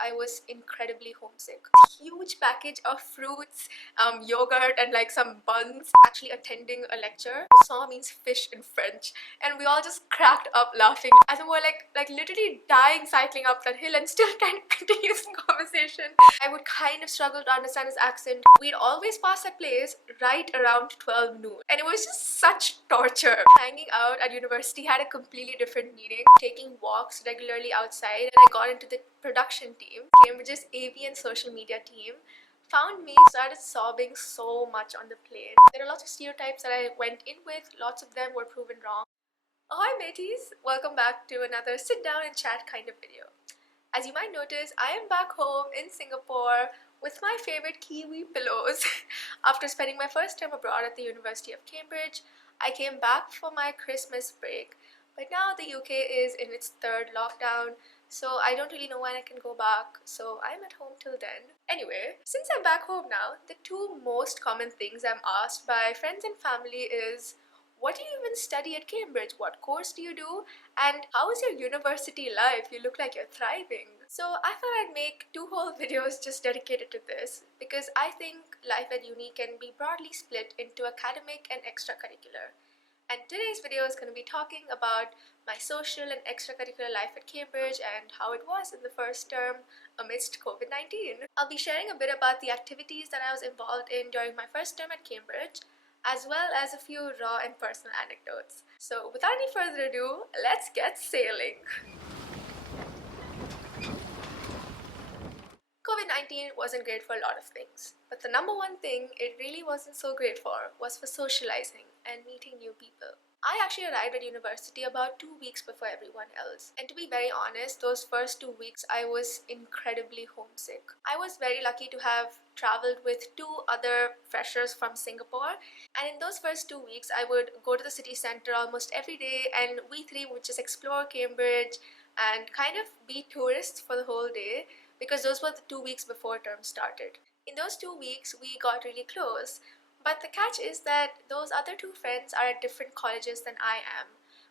I was incredibly homesick. Huge package of fruits, yogurt and like some buns. Actually attending a lecture. Saw means fish in French, and we all just cracked up laughing as we were like literally dying cycling up that hill and still trying to continue this conversation. I would kind of struggle to understand his accent. We'd always pass that place right around 12 noon, and it was just such torture. Hanging out at university had a completely different meaning. Taking walks regularly outside, and I got into the production team. Cambridge's AV and social media team found me, started sobbing so much on the plane. There are lots of stereotypes that I went in with. Lots of them were proven wrong. Ahoy mateys! Welcome back to another sit down and chat kind of video. As you might notice, I am back home in Singapore with my favorite Kiwi pillows. After spending my first term abroad at the University of Cambridge, I came back for my Christmas break. But now the UK is in its third lockdown, so I don't really know when I can go back, so I'm at home till then. Anyway, since I'm back home now, the two most common things I'm asked by friends and family is, what do you even study at Cambridge? What course do you do? And how is your university life? You look like you're thriving. So I thought I'd make two whole videos just dedicated to this, because I think life at uni can be broadly split into academic and extracurricular. And today's video is going to be talking about my social and extracurricular life at Cambridge and how it was in the first term amidst COVID-19. I'll be sharing a bit about the activities that I was involved in during my first term at Cambridge, as well as a few raw and personal anecdotes. So without any further ado, let's get sailing. COVID-19 wasn't great for a lot of things, but the number one thing it really wasn't so great for was for socializing and meeting new people. I actually arrived at university about 2 weeks before everyone else, and to be very honest, those first 2 weeks I was incredibly homesick. I was very lucky to have traveled with two other freshers from Singapore, and in those first 2 weeks I would go to the city center almost every day, and we three would just explore Cambridge and kind of be tourists for the whole day, because those were the 2 weeks before term started. In those 2 weeks, we got really close, but the catch is that those other two friends are at different colleges than I am,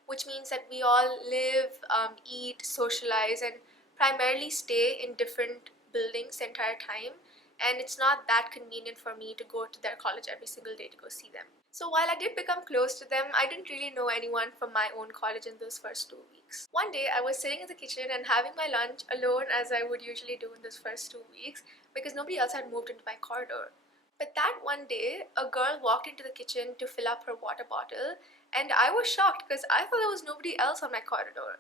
which means that we all live, eat, socialize, and primarily stay in different buildings the entire time, and it's not that convenient for me to go to their college every single day to go see them. So while I did become close to them, I didn't really know anyone from my own college in those first 2 weeks. One day I was sitting in the kitchen and having my lunch alone, as I would usually do in those first 2 weeks, because nobody else had moved into my corridor. But that one day, a girl walked into the kitchen to fill up her water bottle, and I was shocked because I thought there was nobody else on my corridor.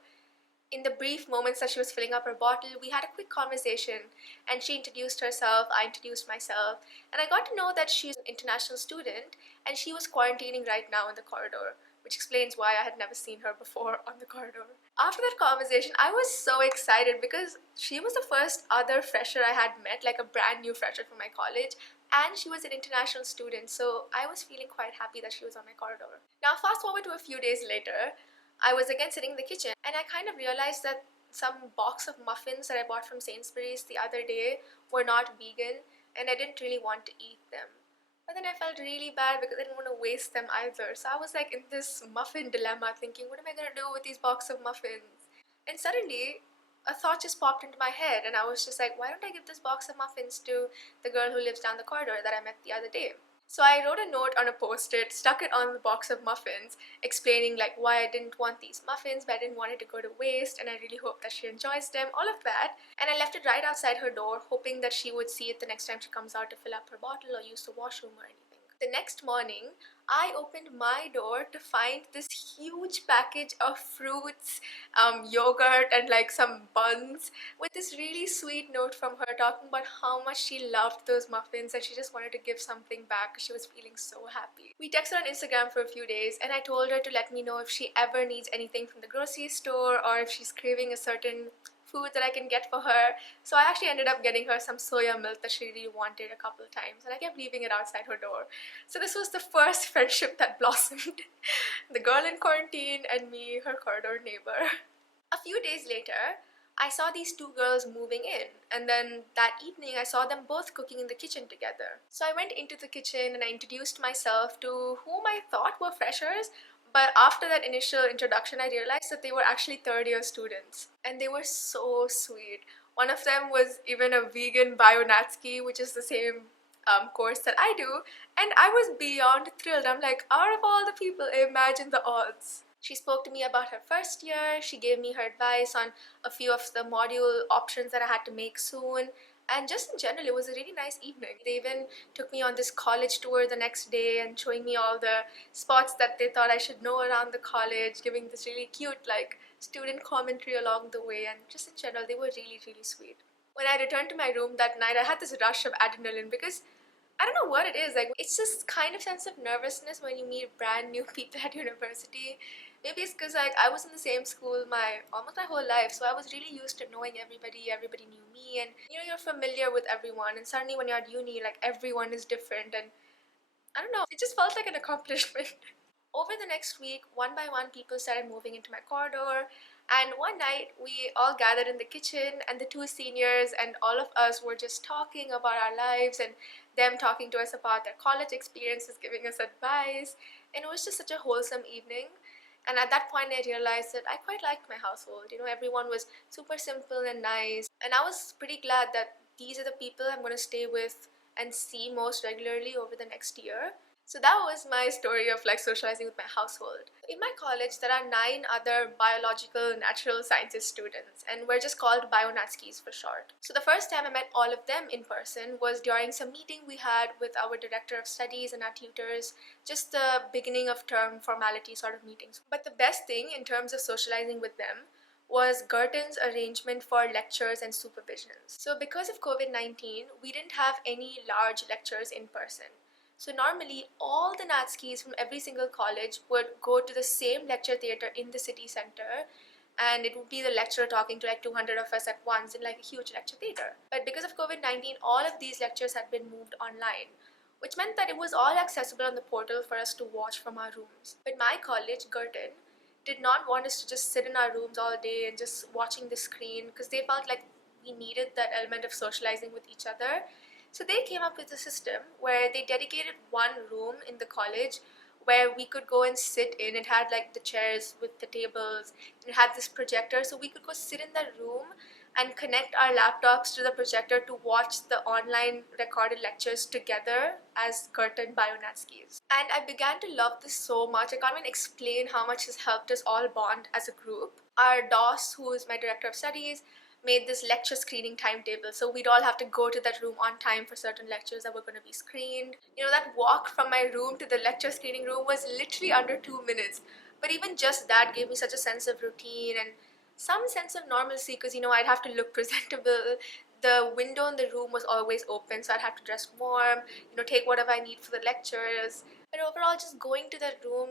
In the brief moments that she was filling up her bottle, we had a quick conversation, and she introduced herself, I introduced myself, and I got to know that she's an international student and she was quarantining right now in the corridor, which explains why I had never seen her before on the corridor. After that conversation, I was so excited because she was the first other fresher I had met, like a brand new fresher from my college, and she was an international student, so I was feeling quite happy that she was on my corridor. Now fast forward to a few days later, I was again sitting in the kitchen, and I kind of realized that some box of muffins that I bought from Sainsbury's the other day were not vegan, and I didn't really want to eat them. But then I felt really bad because I didn't want to waste them either. So I was like in this muffin dilemma thinking, what am I going to do with these box of muffins? And suddenly, a thought just popped into my head, and I was just like, why don't I give this box of muffins to the girl who lives down the corridor that I met the other day? So I wrote a note on a post-it, stuck it on the box of muffins, explaining like why I didn't want these muffins, but I didn't want it to go to waste, and I really hope that she enjoys them, all of that. And I left it right outside her door, hoping that she would see it the next time she comes out to fill up her bottle or use the washroom or anything. The next morning, I opened my door to find this huge package of fruits, yogurt, and like some buns with this really sweet note from her talking about how much she loved those muffins and she just wanted to give something back because she was feeling so happy. We texted on Instagram for a few days, and I told her to let me know if she ever needs anything from the grocery store or if she's craving a certain food that I can get for her. So I actually ended up getting her some soya milk that she really wanted a couple of times, and I kept leaving it outside her door. So this was the first friendship that blossomed. The girl in quarantine and me, her corridor neighbor. A few days later, I saw these two girls moving in, and then that evening I saw them both cooking in the kitchen together. So I went into the kitchen and I introduced myself to whom I thought were freshers, but after that initial introduction I realized that they were actually third-year students, and they were so sweet. One of them was even a vegan bionatsky, which is the same course that I do, and I was beyond thrilled. I'm like, out of all the people, imagine the odds. She spoke to me about her first year, she gave me her advice on a few of the module options that I had to make soon, and just in general, it was a really nice evening. They even took me on this college tour the next day and showing me all the spots that they thought I should know around the college, giving this really cute, like, student commentary along the way, and just in general, they were really, really sweet. When I returned to my room that night, I had this rush of adrenaline because I don't know what it is. Like, it's this kind of sense of nervousness when you meet brand new people at university. Maybe it's because like I was in the same school almost my whole life, so I was really used to knowing everybody. Everybody knew me, and you're familiar with everyone. And suddenly, when you're at uni, like everyone is different, and I don't know. It just felt like an accomplishment. Over the next week, one by one, people started moving into my corridor. And one night, we all gathered in the kitchen, and the two seniors and all of us were just talking about our lives and them talking to us about their college experiences, giving us advice. And it was just such a wholesome evening. And at that point, I realized that I quite liked my household. Everyone was super simple and nice. And I was pretty glad that these are the people I'm going to stay with and see most regularly over the next year. So that was my story of like socializing with my household. In my college, there are 9 other biological natural sciences students, and we're just called Bionatskis for short. So the first time I met all of them in person was during some meeting we had with our director of studies and our tutors, just the beginning of term formality sort of meetings. But the best thing in terms of socializing with them was Girton's arrangement for lectures and supervisions. So because of COVID-19, we didn't have any large lectures in person. So normally, all the Natskis from every single college would go to the same lecture theatre in the city centre, and it would be the lecturer talking to like 200 of us at once in like a huge lecture theatre. But because of COVID-19, all of these lectures had been moved online, which meant that it was all accessible on the portal for us to watch from our rooms. But my college, Girton, did not want us to just sit in our rooms all day and just watching the screen, because they felt like we needed that element of socializing with each other. So they came up with a system where they dedicated one room in the college where we could go and sit in. It had like the chairs with the tables, and it had this projector, so we could go sit in that room and connect our laptops to the projector to watch the online recorded lectures together as Girton Bionatskis. And I began to love this so much. I can't even explain how much this helped us all bond as a group. Our DOS, who is my director of studies, made this lecture screening timetable, so we'd all have to go to that room on time for certain lectures that were going to be screened. That walk from my room to the lecture screening room was literally under 2 minutes, but even just that gave me such a sense of routine and some sense of normalcy, because I'd have to look presentable. The window in the room was always open, so I'd have to dress warm, take whatever I need for the lectures. But overall, just going to that room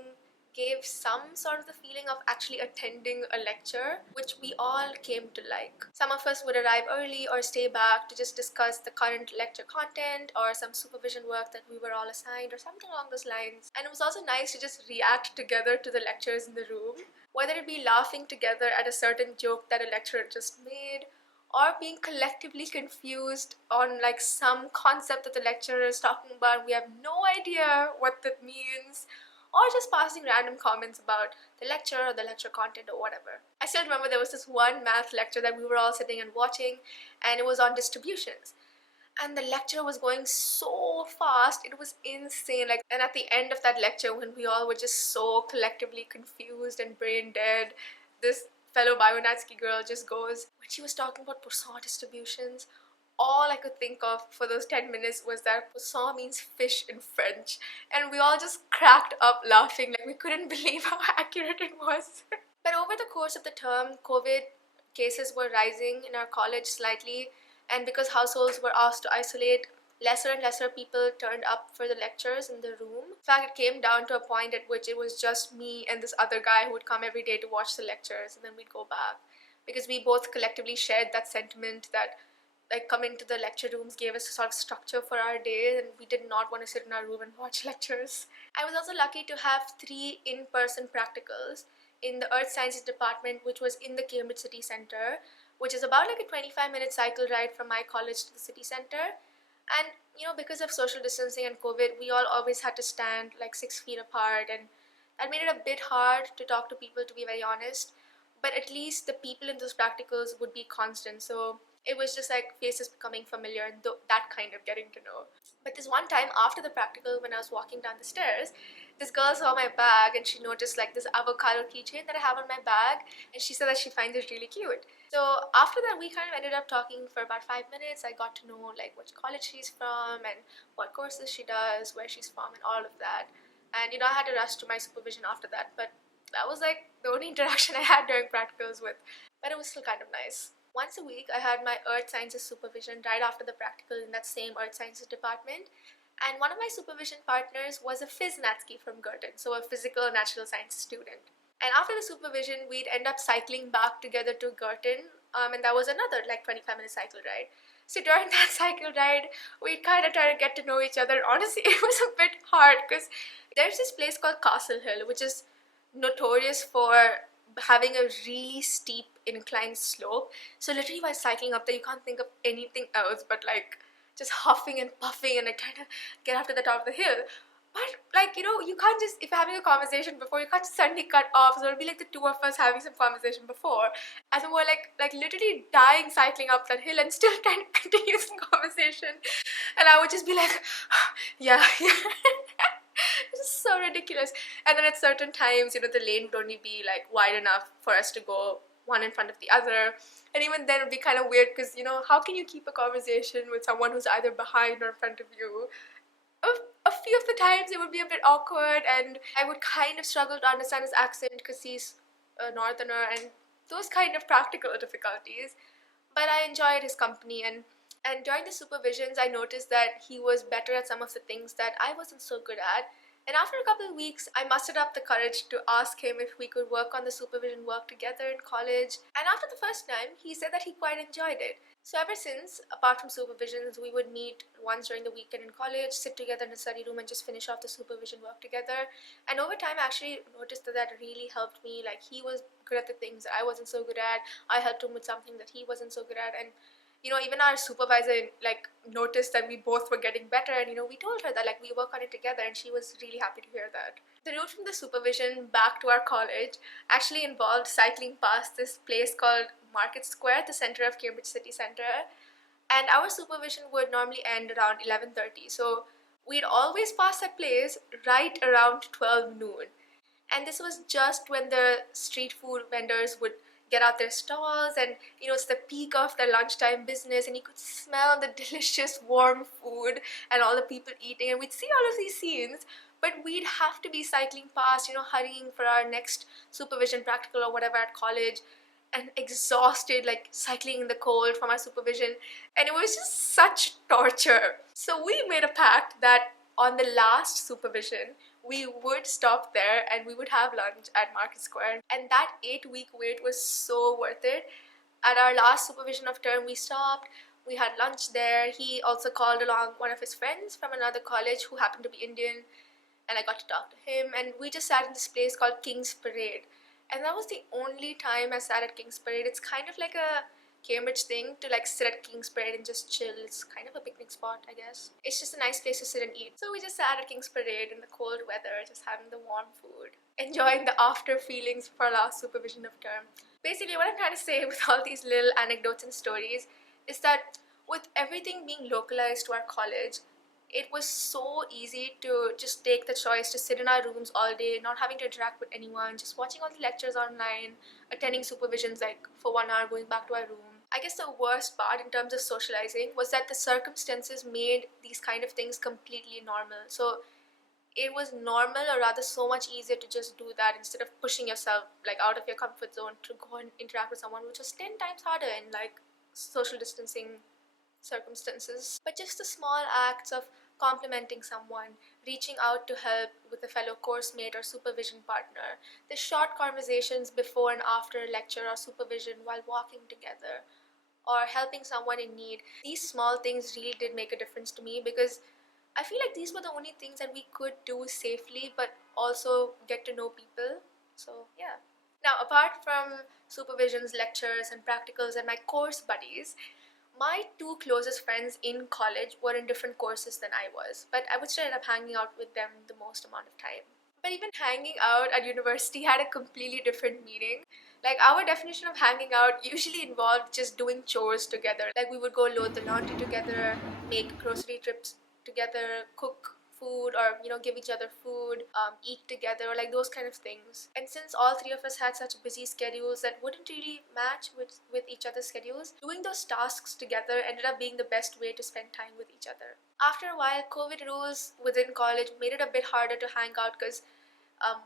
gave some sort of the feeling of actually attending a lecture, which we all came to like. Some of us would arrive early or stay back to just discuss the current lecture content or some supervision work that we were all assigned or something along those lines. And it was also nice to just react together to the lectures in the room, whether it be laughing together at a certain joke that a lecturer just made, or being collectively confused on like some concept that the lecturer is talking about. We have no idea what that means, or just passing random comments about the lecture or the lecture content or whatever. I still remember there was this one math lecture that we were all sitting and watching, and it was on distributions. And the lecture was going so fast, it was insane. And at the end of that lecture, when we all were just so collectively confused and brain dead, this fellow Bionatsky girl just goes, when she was talking about Poisson distributions, all I could think of for those 10 minutes was that poisson means fish in French. And we all just cracked up laughing, like we couldn't believe how accurate it was. But over the course of the term, COVID cases were rising in our college slightly, and because households were asked to isolate, lesser and lesser people turned up for the lectures in the room. In fact, it came down to a point at which it was just me and this other guy who would come every day to watch the lectures, and then we'd go back. Because we both collectively shared that sentiment that coming to the lecture rooms gave us a sort of structure for our day, and we did not want to sit in our room and watch lectures. I was also lucky to have 3 in-person practicals in the Earth Sciences department, which was in the Cambridge City Centre, which is about like a 25-minute cycle ride from my college to the city centre. And because of social distancing and COVID, we all always had to stand like 6 feet apart, and that made it a bit hard to talk to people, to be very honest. But at least the people in those practicals would be constant, so It was just like faces becoming familiar and that kind of getting to know. But this one time after the practical, when I was walking down the stairs, this girl saw my bag and she noticed like this avocado keychain that I have on my bag, and she said that she finds it really cute. So after that, we kind of ended up talking for about 5 minutes. I got to know like which college she's from and what courses she does, where she's from, and all of that. And I had to rush to my supervision after that, but that was like the only interaction I had during practicals with, but it was still kind of nice. Once a week, I had my earth sciences supervision right after the practical in that same earth sciences department. And one of my supervision partners was a phys Natsky from Girton, so a physical natural sciences student. And after the supervision, we'd end up cycling back together to Girton, and that was another like 25-minute cycle ride. So during that cycle ride, we kind of try to get to know each other. Honestly, it was a bit hard because there's this place called Castle Hill, which is notorious for having a really steep inclined slope. So literally while cycling up there, you can't think of anything else but like just huffing and puffing and like trying to get up to the top of the hill. But like, you can't just, if you're having a conversation before, you can't just suddenly cut off. So it'll be like the two of us having some conversation before, and then we're like literally dying cycling up that hill and still trying to continue some conversation. And I would just be like, yeah, yeah. It's just so ridiculous. And then at certain times, the lane would only be like wide enough for us to go one in front of the other. And even then it would be kind of weird because, how can you keep a conversation with someone who's either behind or in front of you? A few of the times it would be a bit awkward, and I would kind of struggle to understand his accent because he's a northerner and those kind of practical difficulties. But I enjoyed his company, and during the supervisions I noticed that he was better at some of the things that I wasn't so good at. And after a couple of weeks, I mustered up the courage to ask him if we could work on the supervision work together in college. And after the first time, he said that he quite enjoyed it. So ever since, apart from supervisions, we would meet once during the weekend in college, sit together in the study room and just finish off the supervision work together. And over time, I actually noticed that really helped me. Like, he was good at the things that I wasn't so good at. I helped him with something that he wasn't so good at. And even our supervisor noticed that we both were getting better, and we told her that we work on it together, and she was really happy to hear that. The route from the supervision back to our college actually involved cycling past this place called Market Square at the center of Cambridge city centre, and our supervision would normally end around 11:30, so we'd always pass that place right around 12 noon. And this was just when the street food vendors would get out their stalls, and it's the peak of their lunchtime business, and you could smell the delicious warm food and all the people eating, and we'd see all of these scenes, but we'd have to be cycling past, hurrying for our next supervision practical or whatever at college, and exhausted, cycling in the cold from our supervision, and it was just such torture. So we made a pact that on the last supervision, we would stop there and we would have lunch at Market Square. And that 8-week wait was so worth it. At our last supervision of term, we stopped, we had lunch there. He also called along one of his friends from another college who happened to be Indian, and I got to talk to him. And we just sat in this place called King's Parade. And that was the only time I sat at King's Parade. It's kind of like a Cambridge thing to sit at King's Parade and just chill. It's kind of a picnic spot, I guess. It's just a nice place to sit and eat. So we just sat at King's Parade in the cold weather, just having the warm food, enjoying the after feelings for our last supervision of term. Basically, what I'm trying to say with all these little anecdotes and stories is that with everything being localized to our college, it was so easy to just take the choice to sit in our rooms all day, not having to interact with anyone, just watching all the lectures online, attending supervisions for 1 hour, going back to our room. I guess the worst part in terms of socializing was that the circumstances made these kind of things completely normal. So it was normal, or rather so much easier to just do that instead of pushing yourself out of your comfort zone to go and interact with someone, which was 10 times harder in social distancing circumstances. But just the small acts of complimenting someone, reaching out to help with a fellow course mate or supervision partner, the short conversations before and after a lecture or supervision while walking together, or helping someone in need, these small things really did make a difference to me, because I feel like these were the only things that we could do safely but also get to know people. So yeah. Now, apart from supervisions, lectures and practicals and my course buddies, my two closest friends in college were in different courses than I was, but I would still end up hanging out with them the most amount of time. But even hanging out at university had a completely different meaning. Like, our definition of hanging out usually involved just doing chores together. Like, we would go load the laundry together, make grocery trips together, cook food, or give each other food, eat together, like those kind of things. And since all three of us had such busy schedules that wouldn't really match with each other's schedules, doing those tasks together ended up being the best way to spend time with each other. After a while, COVID rules within college made it a bit harder to hang out because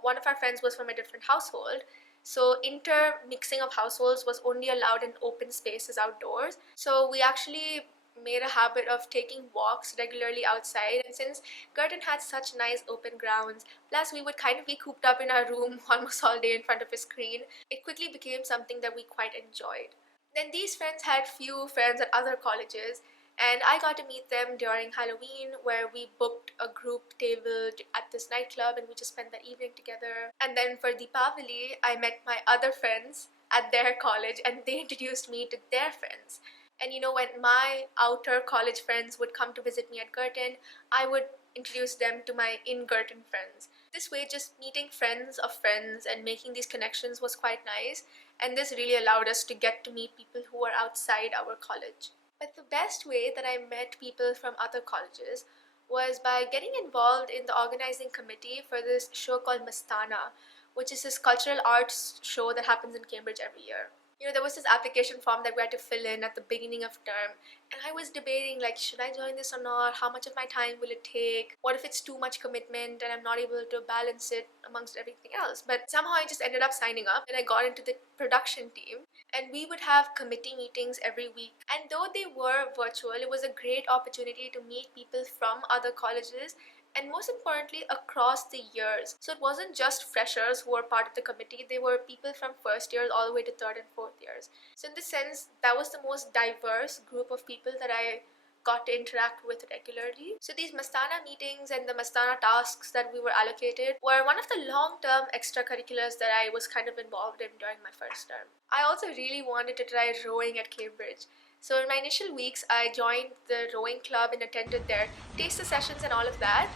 one of our friends was from a different household. So intermixing of households was only allowed in open spaces outdoors. So we actually made a habit of taking walks regularly outside. And since Girton had such nice open grounds, plus we would kind of be cooped up in our room almost all day in front of a screen, it quickly became something that we quite enjoyed. Then these friends had few friends at other colleges, and I got to meet them during Halloween, where we booked a group table at this nightclub and we just spent the evening together. And then for Deepavali, I met my other friends at their college and they introduced me to their friends. And when my outer college friends would come to visit me at Girton, I would introduce them to my in-Girton friends. This way, just meeting friends of friends and making these connections was quite nice, and this really allowed us to get to meet people who are outside our college. But the best way that I met people from other colleges was by getting involved in the organizing committee for this show called Mastana, which is this cultural arts show that happens in Cambridge every year. There was this application form that we had to fill in at the beginning of term, and I was debating, like, should I join this or not? How much of my time will it take? What if it's too much commitment and I'm not able to balance it amongst everything else? But somehow I just ended up signing up and I got into the production team, and we would have committee meetings every week. And though they were virtual, it was a great opportunity to meet people from other colleges and most importantly across the years. So it wasn't just freshers who were part of the committee, they were people from first years all the way to third and fourth years. So in this sense, that was the most diverse group of people that I got to interact with regularly. So these Mastana meetings and the Mastana tasks that we were allocated were one of the long-term extracurriculars that I was kind of involved in during my first term. I also really wanted to try rowing at Cambridge. So in my initial weeks, I joined the rowing club and attended their taster sessions and all of that.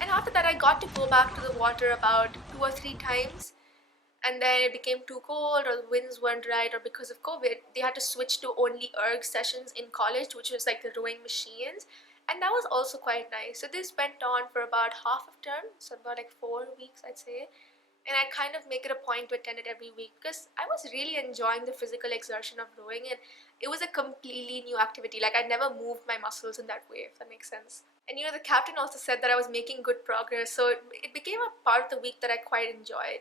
And after that, I got to go back to the water about 2 or 3 times. And then it became too cold, or the winds weren't right, or because of COVID, they had to switch to only erg sessions in college, which was like the rowing machines. And that was also quite nice. So this went on for about half of term, so about like 4 weeks, I'd say. And I kind of make it a point to attend it every week because I was really enjoying the physical exertion of rowing, and it was a completely new activity. Like, I'd never moved my muscles in that way, if that makes sense. And the captain also said that I was making good progress, so it became a part of the week that I quite enjoyed.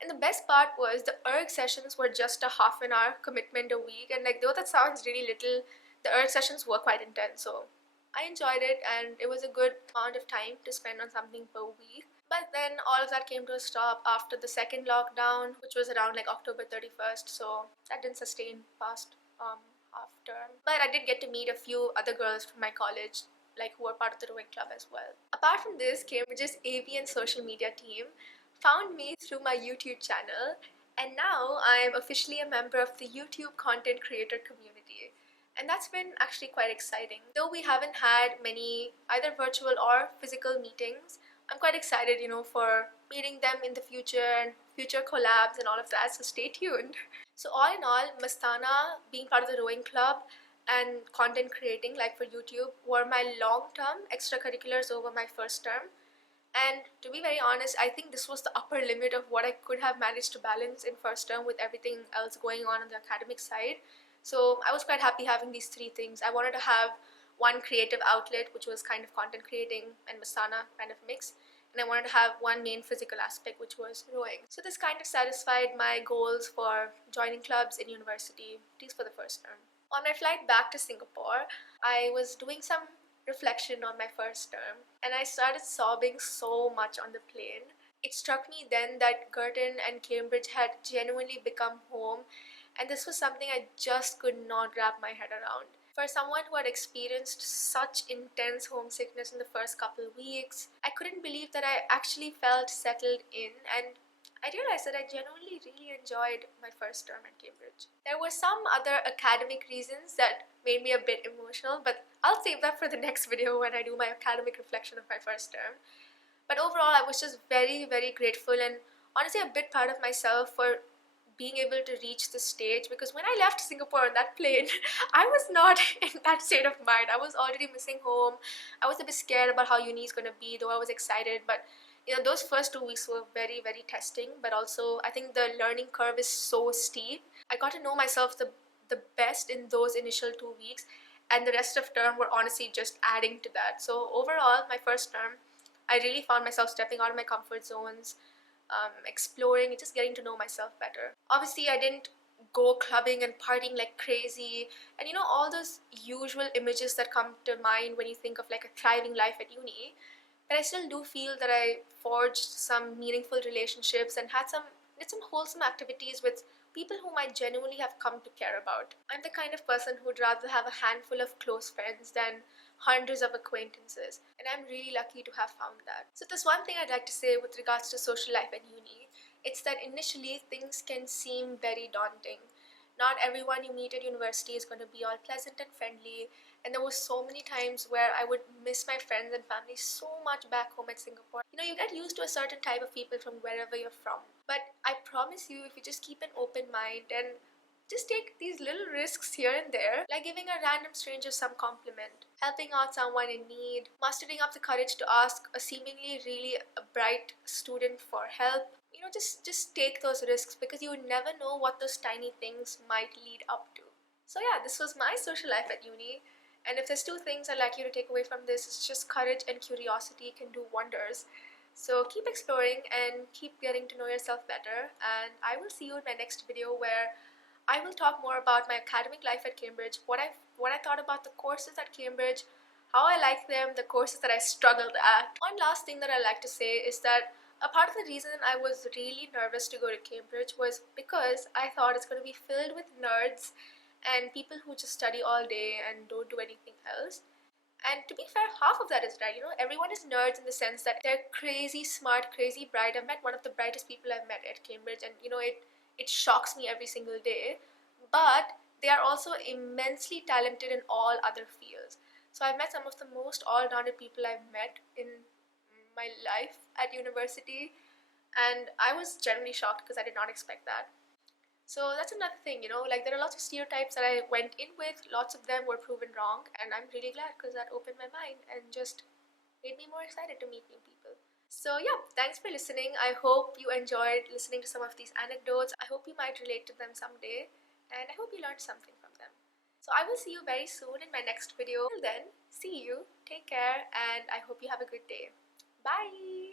And the best part was the erg sessions were just a half an hour commitment a week, and like, though that sounds really little, the erg sessions were quite intense, so I enjoyed it, and it was a good amount of time to spend on something per week. But then all of that came to a stop after the second lockdown, which was around like October 31st, so that didn't sustain past half term. But I did get to meet a few other girls from my college, like who were part of the rowing club as well. Apart from this, Cambridge's AV and social media team found me through my YouTube channel, and now I am officially a member of the YouTube content creator community. And that's been actually quite exciting. Though we haven't had many either virtual or physical meetings, I'm quite excited, for meeting them in the future and future collabs and all of that, so stay tuned. So all in all, Mastana, being part of the rowing club, and content creating, like for YouTube, were my long-term extracurriculars over my first term. And to be very honest, I think this was the upper limit of what I could have managed to balance in first term with everything else going on the academic side. So I was quite happy having these three things. I wanted to have one creative outlet, which was kind of content creating and Mastana kind of mix. And I wanted to have one main physical aspect, which was rowing. So this kind of satisfied my goals for joining clubs in university, at least for the first term. On my flight back to Singapore, I was doing some reflection on my first term, and I started sobbing so much on the plane. It struck me then that Girton and Cambridge had genuinely become home, and this was something I just could not wrap my head around. For someone who had experienced such intense homesickness in the first couple of weeks, I couldn't believe that I actually felt settled in, and I realized that I genuinely really enjoyed my first term at Cambridge. There were some other academic reasons that made me a bit emotional, but I'll save that for the next video when I do my academic reflection of my first term. But overall, I was just very, very grateful and honestly a bit proud of myself for being able to reach this stage, because when I left Singapore on that plane, I was not in that state of mind. I was already missing home. I was a bit scared about how uni is going to be, though I was excited. But those first 2 weeks were very, very testing. But also, I think the learning curve is so steep. I got to know myself the best in those initial 2 weeks, and the rest of term were honestly just adding to that. So overall, my first term, I really found myself stepping out of my comfort zones, exploring and just getting to know myself better. Obviously, I didn't go clubbing and partying like crazy, and all those usual images that come to mind when you think of like a thriving life at uni. But I still do feel that I forged some meaningful relationships and did some wholesome activities with people whom I genuinely have come to care about. I'm the kind of person who'd rather have a handful of close friends than hundreds of acquaintances, and I'm really lucky to have found that. So there's one thing I'd like to say with regards to social life at uni. It's that initially things can seem very daunting. Not everyone you meet at university is going to be all pleasant and friendly, and there were so many times where I would miss my friends and family so much back home at Singapore. You get used to a certain type of people from wherever you're from. But I promise you, if you just keep an open mind and just take these little risks here and there, like giving a random stranger some compliment, helping out someone in need, mustering up the courage to ask a seemingly really bright student for help. Just take those risks, because you never know what those tiny things might lead up to. So yeah, this was my social life at uni. And if there's two things I'd like you to take away from this, it's just courage and curiosity can do wonders. So keep exploring and keep getting to know yourself better. And I will see you in my next video, where I will talk more about my academic life at Cambridge, what I thought about the courses at Cambridge, how I like them, the courses that I struggled at. One last thing that I like to say is that a part of the reason I was really nervous to go to Cambridge was because I thought it's going to be filled with nerds and people who just study all day and don't do anything else. And to be fair, half of that is right. Everyone is nerds in the sense that they're crazy smart, crazy bright. I've met one of the brightest people I've met at Cambridge, and it shocks me every single day. But they are also immensely talented in all other fields. So I've met some of the most all-rounded people I've met in my life at university, and I was genuinely shocked because I did not expect that. So that's another thing, like there are lots of stereotypes that I went in with, lots of them were proven wrong, and I'm really glad because that opened my mind and just made me more excited to meet new people. So yeah, thanks for listening. I hope you enjoyed listening to some of these anecdotes. I hope you might relate to them someday, and I hope you learned something from them. So I will see you very soon in my next video. Till then, see you, take care, and I hope you have a good day. Bye!